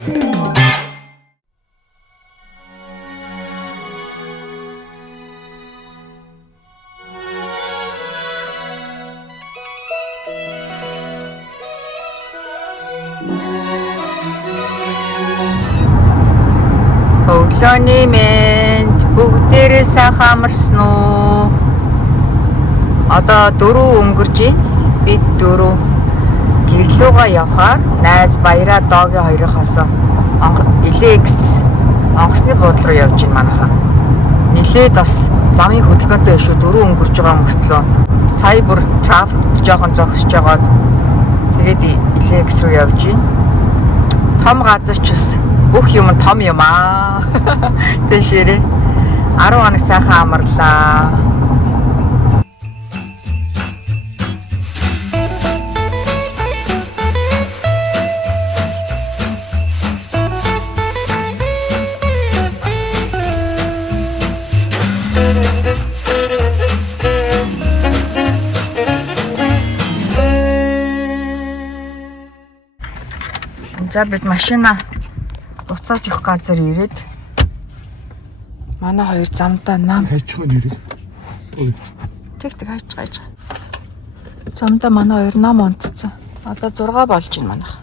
Өглөөний мэнд бүгдээрээ сайхан амарсан уу? Одоо 4 өнгөрж байна. Бид 4 гэрлүүгээ явхаар найз баяраа доогийн хоёроохоос Илекс онгоцны буудлын руу явж байна манайхаа. Нилээд бас замын хөдөлгөөнтэй шүү 4 өнгөрж байгаа мөртлөө сая бүр трафик жоохон зогсож байгаад тэгээд Илекс руу явж байна. Том газар ч бас бүх юм том юм аа. Тэшээрээ 10 хоног сайхан амарлаа. За бид машина буцааж явах газар ирээд манай хоёр замдаа нам хайчих нь ирээ. Тэг хайж. Замдаа манай хоёр нам онцсон. Одоо 6 болж байна манайх.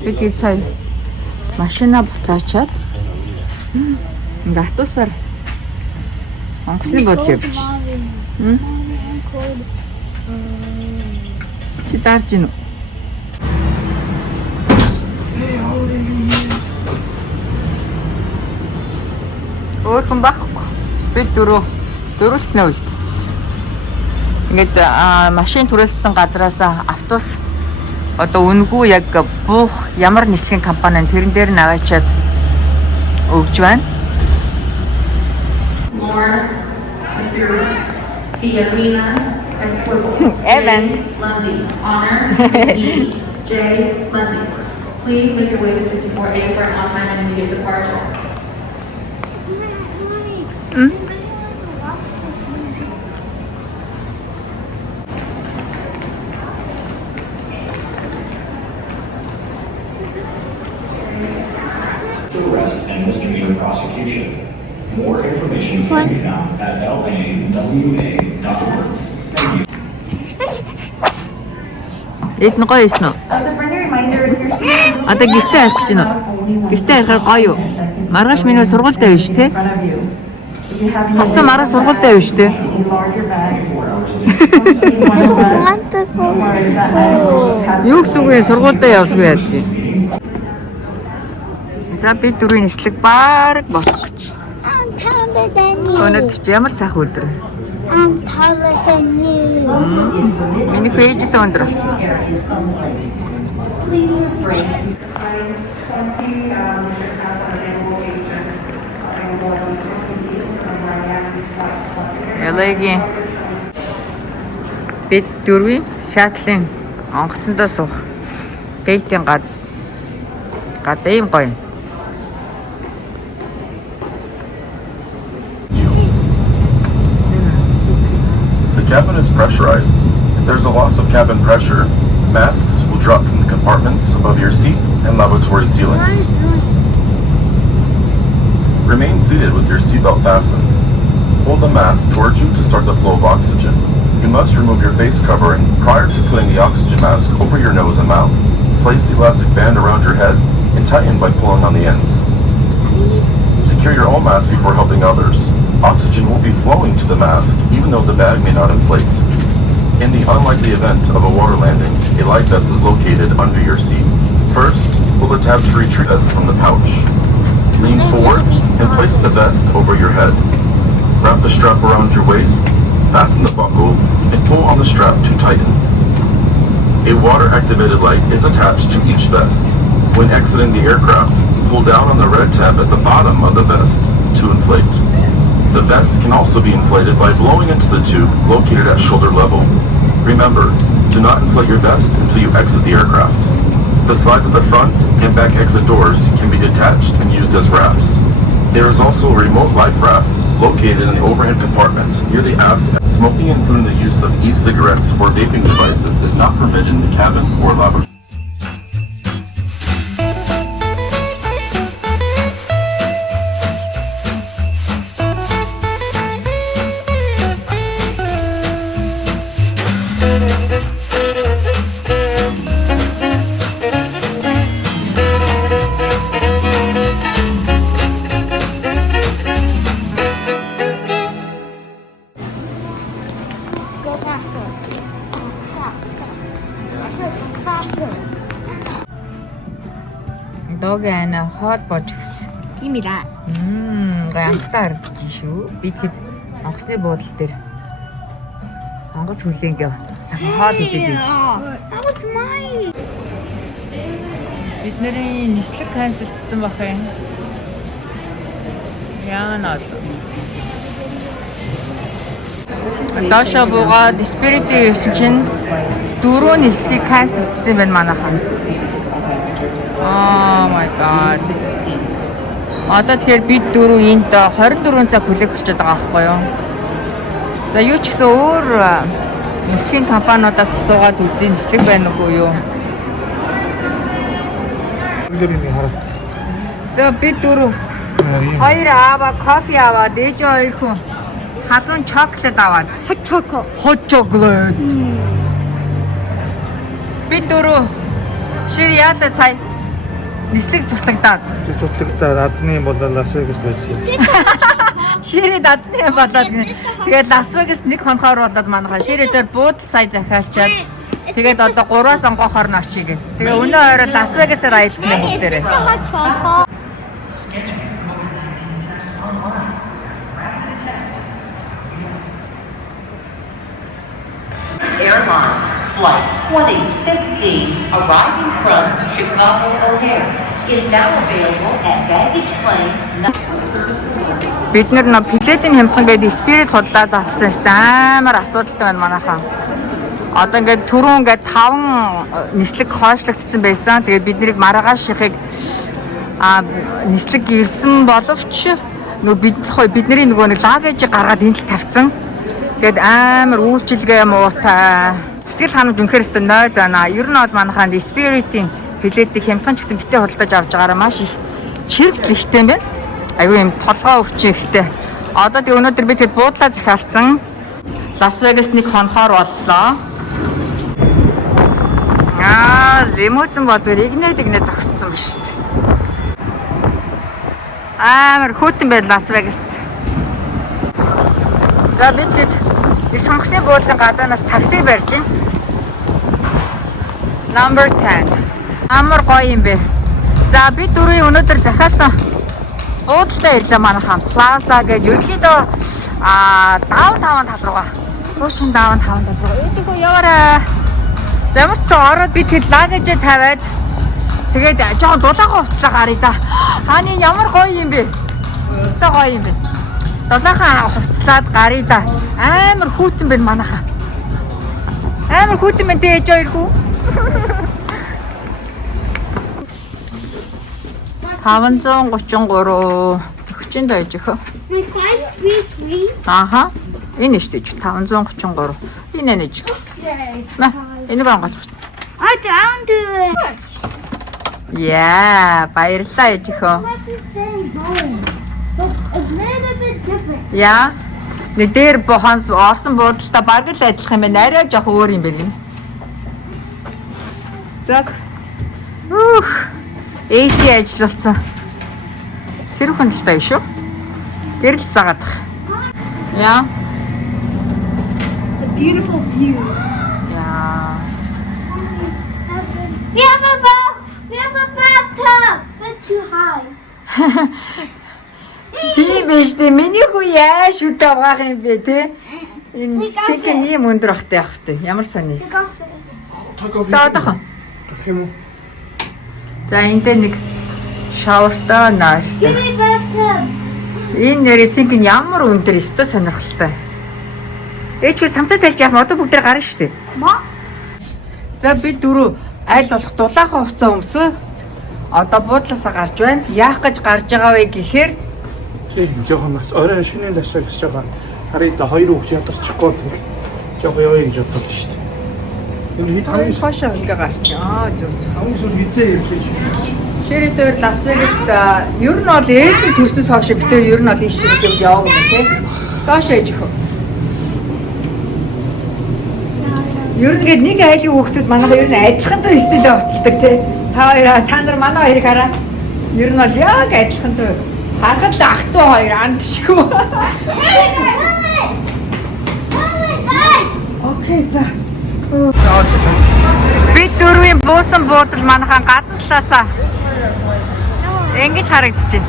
Бид сая машина буцаачаад ингээ автобусаар онгоцны бодол явж. Чи дарж гинөө. Өөрхөн байхгүй. Бид дөрөвлтнээ үлдсэн. Ингээд машин түрээссэн газараас автобус одоо үнгүй яг буух ямар нислэгийн компани тэрэн дээр нь аваачаад өгж байна. Evan Lundy, honor J. Lundy. Please make your way to 54A for an on-time and immediate departure. Arrest and misdemeanor prosecution. More information can be found at lawa.org. Thank you. Эд нь гоё юм уу? Одоо гэртээ харах гэж байна уу? Гэртээ харахаар гоё юу? Маргааш миний сургуультай байна шүү, тэ? Хасан маргааш сургуультай байна шүү, тэ? Юу гэсэн үг вэ? Сургуультай явах яа гэдэг. За би дөрвийн нислэг баг болох гэж. Өнөөдөр ч ямар сайхан өдөр. Миний пэйжээс өндөр болсон. Ялагийн бид дөрвийн Сиатлын онгоцондоо суух гейтийн гадаа юм гоё. The cabin is pressurized. If there's a loss of cabin pressure, masks will drop from the compartments above your seat and lavatory ceilings. Remain seated with your seatbelt fastened. Hold the mask towards you to start the flow of oxygen. You must remove your face covering prior to putting the oxygen mask over your nose and mouth. Place the elastic band around your head and tighten by pulling on the ends. Secure your own mask before helping others. Oxygen will be flowing to the mask even though the bag may not inflate. In the unlikely event of a water landing, a life vest is located under your seat. First, pull the tab to retrieve the vest from the pouch. Lean forward and place the vest over your head. Wrap the strap around your waist, fasten the buckle, and pull on the strap to tighten. A water-activated light is attached to each vest. When exiting the aircraft, pull down on the red tab at the bottom of the vest to inflate. The vest can also be inflated by blowing into the tube located at shoulder level. Remember, do not inflate your vest until you exit the aircraft. The sides of the front and back exit doors can be detached and used as rafts. There is also a remote life raft located in the overhead compartment near the aft. Smoking, including the use of e-cigarettes or vaping devices, is not permitted in the cabin or laboratory. Догийн ана хоол бож өгсөн. Гимира. Гайхалтай харагдаж шүү. Би тэгэхэд онгоцны буудлын дээр онгоц хүлээнгээ сайхан хоол идээд байж. That was mine. Бидний нислэг канцелдсан бах юм. Яанаад. Дашаа буугаад спиритийн ирсэн чинь 4 нислэгийг канцелдсан байна манайхаа. Oh my god. Одоо тэгэхээр бид 4 энд 24 цаг хүлээх болчиход байгаа байхгүй юу? За юу ч гэсэн өөр нислэгийн компаниудаас асуугаад үзье нислэг байна уу юу? За бид 4 хоёр аваа кофе аваад ээж хоёр хүн халуун чоколад аваад hot chocolate. Бид 4 шир яалаа сая нислэг цуслагдаад. Азны болоо Лас Вегас байж. Ширээ дазны болоод тэгээд Лас Вегас нэг хонхоор болоод манайхаа ширээ дээр буудал сая захиалчаад тэгээд одоо 3-аас онгохоор нь очие. Тэгээ өнөө орой Лас Вегасаар аялах юм бүгдээрээ. Airline Flight 2015 arriving from Chicago O'Hare is now available at baggage claim. Бид нар нөө плетийн хямдхан гэдэг спирит худлаад авсан шүү дээ. Амар асуудалтай байна манайхаа. Одоо ингээд түрүүн ингээд 5 нислэг хойшлогдсон байсан. Тэгээд бид нарыг маргааш шихийг нислэг ирсэн боловч нөгөө бидний нөгөө нэг лагэж гаргаад энд л тавьсан. Тэгээд амар үйлчилгээ муутай. Сэтгэл ханамж үнэхээр өстө 0 байна. Ер нь бол манайхаа спиритийн плетийг хямдхан ч гэсэн битээ худалдаж авч байгаараа маш их чирэгдэл ихтэй юм байна. Аюу юм толгой өвчин ихтэй. Одоо тэг өнөөдөр би тэгэд буудлаа захиалсан. Лас Вегас нэг хонхоор боллоо. Лимузин бол зүгээр игнээ зогссон биш шүү дээ. Амар хөтөн байл Лас Вегаст. За бид хэд их сонгосны буудлын гадаанаас такси барьж байна. Number 10. Амар гоё юм бэ. За бид дөрөв өнөөдөр захиалсан буудалтай ирлээ манайхаа Plaza гэж ерөөдөө даунтаун тал руугаа. Хуучин даунтаун тал руу. Ээжигөө яваарай. Ямар ч ороод бид хэд лагэж тавиад тэгээд жоохон дулаахан уцлаа гарыг да. Хааны ямар гоё юм бэ? Өстой гоё юм бэ. Дулаахан хуцлаад гарыг да. Амар хүүтэн байна манайхаа. Амар хүүтэн байна ээж хоёр хүү. 533 төгчөнд байж их. 533. Ааха. Энэ шүү дээ 533. Энэ нэж. Мэ энийг онгойлгох. I don't do it. Яа, баярлалаа ээж ихөө. But a little bit different. Яа. Нэг дээр бохонс орсон буудалтай баг л адилах юм байна. Арай жоох өөр юм байна. Заг. AC ажиллуулсан. Сэрүүхэн талтай шүү. Гэрэл сагаадах. Яа. A beautiful view. Яа. We have a bathtub, but too high. Би биш дээ. Миний хүү яаш үдэ авгаах юм бэ те? Энэ сэг ийм өндөр ахтай явах те. Ямар сони. За одоохон. За энд нэг шаwarтай нааштай. Give me bathtub. Энэ нэрсинг нь ямар өндөр өстой сонирхолтой. Ээчгүй цамцаа талж яах одоо бүгд гарна шүү дээ. Ма? За бид дөрөв аль болох дулаахан хувцас өмсөө. Одоо буудлаасаа гарч байна. Яах гэж гарч байгаа вэ гэхээр жоохон бас орой шинэ дашаа гэж байгаа. Харин хоёр хүүхд ядарчихгүй тэгэл жоохон явъя гэж бодсон шүү дээ. Энэ хэд хамгийн хошоо ингээ гарч. Зөв. хамгийн сүүл хизээ ирлээ. Ширээ дээр Лас Вегаст ер нь бол ээдийн төрснөөс хойш битээр ер нь бол ийш шиг яваг юм тий. Доош ээж их. Ер нь гээд нэг айлын хүүхдүүд манайха ер нь адилхантай стилээ уцалдаг тий. Та нар манай хоёрыг хараа. Ер нь бол яг адилхантай. Харахад л ах トゥ хоёр андшгүй. Окей за. Бид дөрвийн буусан буудал манайхаа гадна талаасаа Ингэж харагдчих.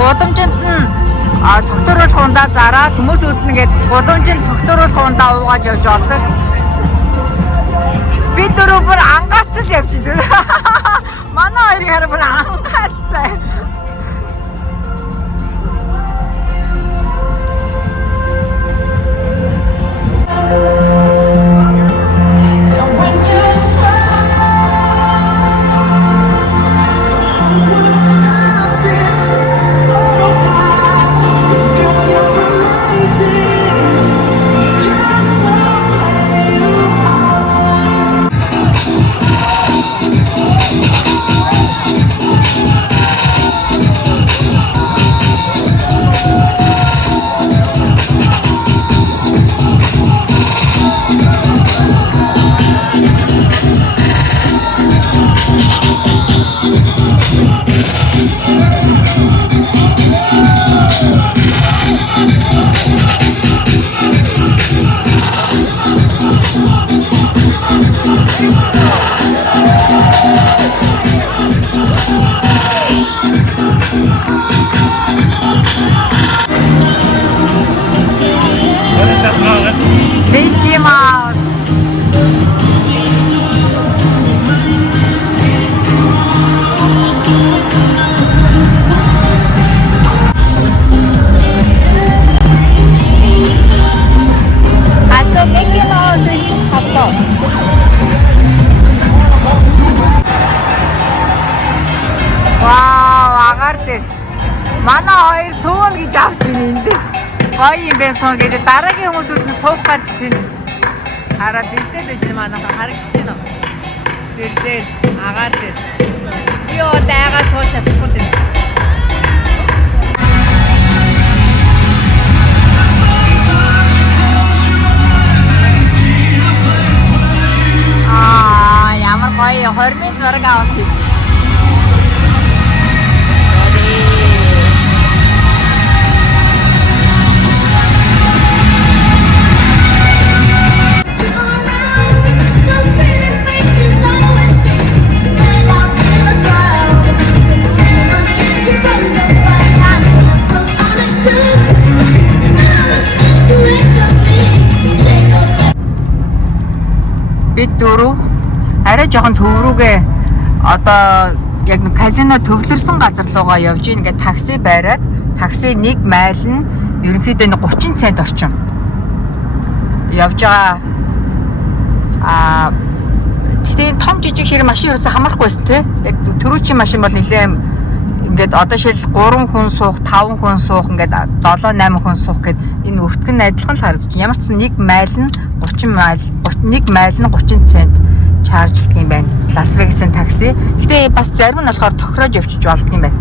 Гудамжинд нь согтууруулах хундаа зараад хүмүүс үүднэгээд гудамжинд согтууруулах хундаа уугаад явж болдог. Би дөрөв бүр ангаацл явчихдаг. Манай хоёрыг хараа бүр ангаацсан. Mickey Mouse. Also Mickey Mouse ist Pastor. Вау, агаардаг. Манай хоёр суун гэж авч ийн энд. Гоё юм байна сон гэдэг дараагийн хүмүүсүүд нь суух гад тэнд хараа бэлдээд байж манайха харагдаж байна уу? Бэлдээд агаар дээр. Би одаагаа сууж чадахгүй дээ. Ямар гоё 20-ын зураг авах гэж. Бид дөрөв арай жоохон төв рүүгээ одоо яг казино төвлөрсөн газар руугаа явж ийн ингээд такси байраад такси нэг майл нь ерөнхийдөө 30 цент орчим явж байгаа. Тэгтээ том жижиг хэрэг машин ерөөсө хамаарахгүйсэн те. Яг төрүүчийн машин бол нэлээд ингээд одоо шил 3 хүн суух, 5 хүн суух ингээд 7 8 хүн суух гэд энэ өртгөн адилхан л харагдаж байна. Ямар ч нэг майл нь 30 майл, нэг майл нь 30 цент чаржлдаг юм байна. Лас Вегасын такси. Гэтэ бас зарим нь болохоор тохирож явчих болдго юм байна.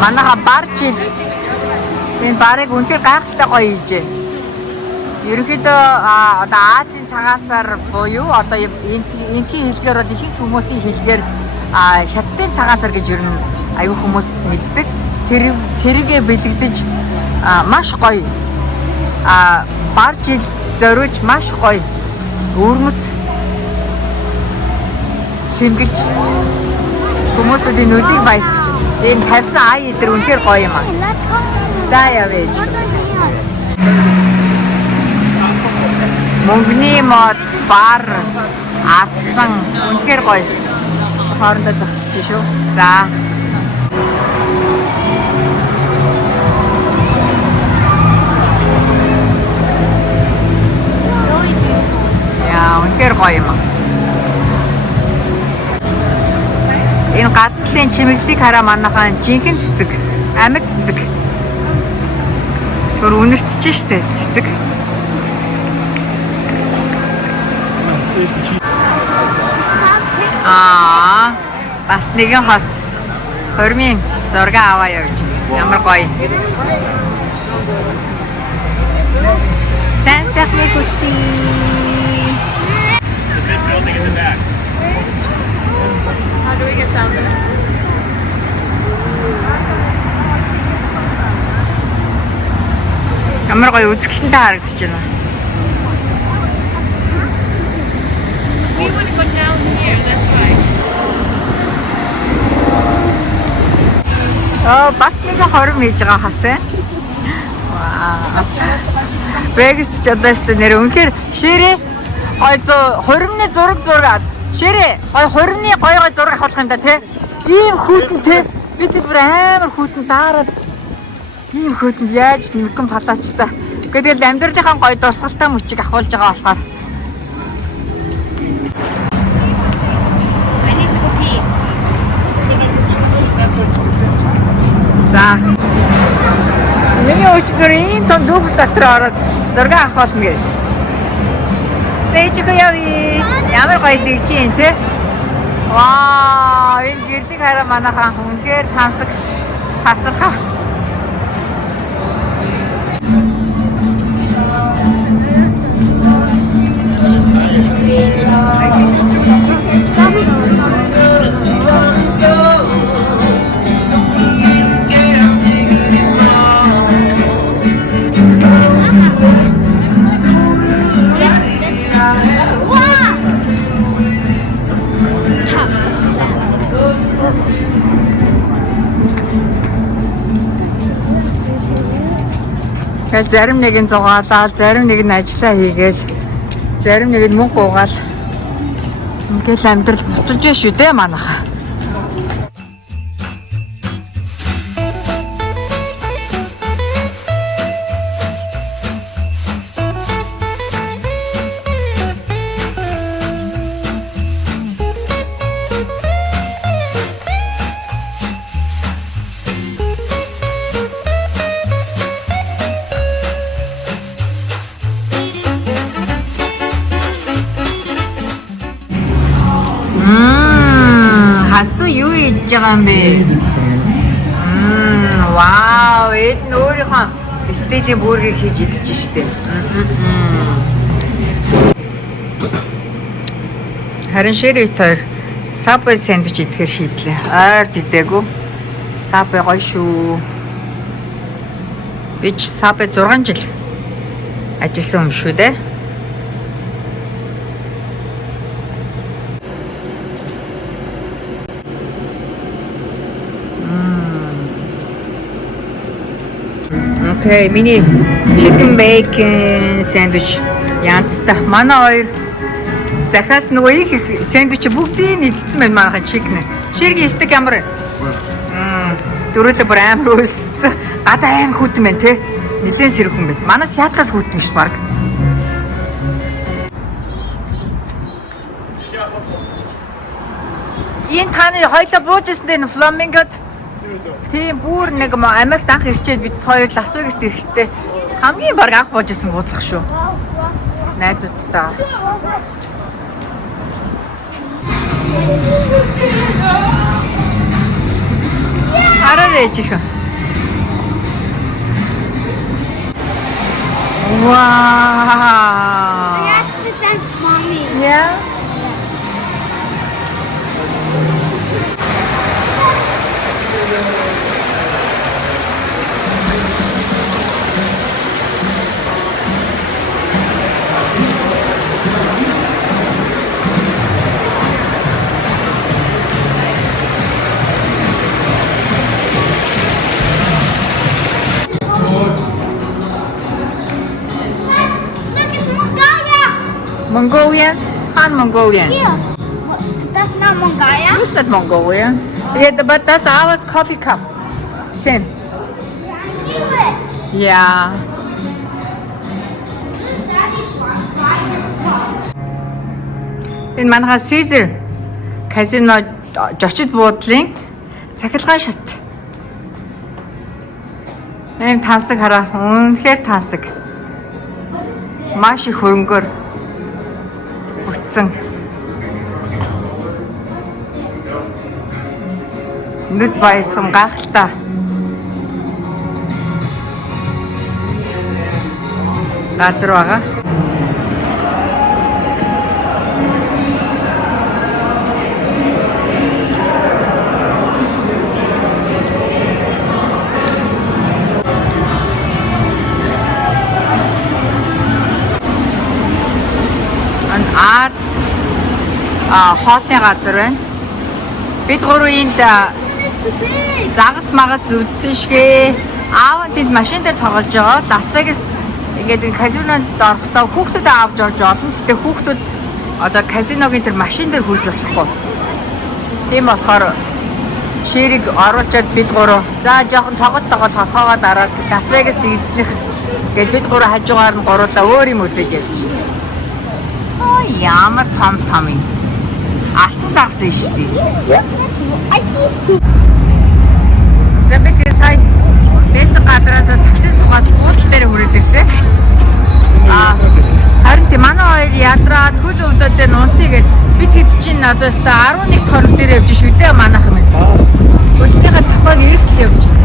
Манайха бар жил энэ барыг үнэхээр гайхалтай гоё хийжээ. Ерөнхийдөө одоо Азийн цагаасаар буюу одоо энтхийн хэлгээр бол ихэнх хүмүүсийн хэлгээр хятадын цагаасаар гэж ер нь аюу хүмүүс мэддэг. Тэрийгэ бэлэгдэж маш гоё. Бар жил зориулж маш гоё өрмөц чимгэлж хүмүүсийн нүдийг баясгаж байна. Энэ тавьсан ая эдэр үнэхээр гоё юм аа. За явъя ээж. Мөнгөний мод, бар, арслан үнэхээр гоё. Хоорондоо зогцож шүү. За. Яа, үнэхээр гоё юм аа. Энэ гадлын чимэглэлийг хараа манайхаа жинхэнэ цэцэг, амьд цэцэг. Гөр үнэртэж штэ цэцэг. Бас нэгэн хос хормын зураг аваа явж. Ямар гоё. Сайн сайхныг хүсье. How do we get down there? Ямар гоё үзэсгэлэнтэй харагдаж байна. We want to go down here, that's right. Бас нэг хором хийж байгаа хасаа. Вау. Вегст ч одоо ч нэр үнэхээр ширээ хоромны зураг зураад ширээ хоромны гой зураг авах юм да те. Ийм хүүтэн те. Бид бүр амар хүүтэн даараад ийм хүүтэнд яаж нэмгэн палаач та. Тэгэл амьдралынхаа гой дурсгалтай мөчийг ахуулж байгаа болохоор. За. Миний өч зүрийн ийм том дүүбэл дотор ороод зураг авах болно гэж. Зээчгүй явъя. Ямар гоё дэгж юм те. Вау, энэ гэрлийг хараа манайхаа үнэхээр тасархаа. Зарим нэг нь зугаалаа, зарим нэг нь ажиллаа хийгээл, зарим нэг нь мөнгө уугаал. Ингээл амьдрал буцалж байна шүү дээ манайхаа. Хасуу юу хийж байгаа юм бэ? Вау, эд өөрийнхөө стейлийн бүргийг хийж идэж штэ. Харин ширээ тоор Subway сэндвич идэхээр шийдлээ. Ойрд идээгүй. Subway гоё шүү. Би ч Subway 6 жил ажилласан юм шүү дээ. Окей, миний chicken bacon сэндвич янзтай. Манай хоёр захаас нөгөө их сэндвич бүгдийг идсэн байна манайхаа chicken. Ширгийн стейк ямар? Дөрөвлө бүр амар өссөн. Гадаа амар хүтэн байна те. Нилээн сэрхэн байна. Манай шаатлаас хүтэн ш баг. Энэ таны хоёлоо буужсэн дээ фламингод. Тийм бүр нэг Америкт анх ирчээд бид хоёр Лас Вегаст ирэхдээ хамгийн баг анх буужсэн гудлах шүү. Найзуудтай. Хараарэ чихэ. Wow. Yeah. Mongolian? Han Mongolian? Here. That's not Mongolia. Who's that Mongolian? Yeah, but that's ours coffee cup. Same. I knew it. Yeah. Энэ манайха Caesar казино жочид буудлын цахилгаан шат. Энэ тансаг хараа. Үнэхээр тансаг. Маш их хөрөнгөөр бүтсэн. Нүд баясгам гахалтай. Газар байгаа. Аз хоолны газар байна. Бид гурав энд загас магас үзсэн шигээ. Аав нь тэнд машин дээр тоглож байгаа. Лас Вегаст ингээд казинонд орохдоо хүүхдүүдээ авч орж олно. Гэтэ хүүхдүүд одоо казиногийн тэр машин дээр хурж болохгүй. Тийм болохоор ширийг оруулчаад бид гурав за жоохон тоглолт хорхоогоо дараад Лас Вегаст ийснэх гээд бид гурав хажуугаар нь гуруулаа өөр юм үзэж явчих. Ямар том юм. Алтан загсан шүү дээ. За би тэгээ сая бэсэг гадраас такси суугаад буудлын дээр хүрээд ирлээ. Харин тийм манай хоёр ядраад хөл өвдөдөө нунтыгээд бид хэд чинь одоо өстө 11 хорог дээр явж шүү дээ манайх юм. Хөлнийхээ тохойг эргэтэл явж.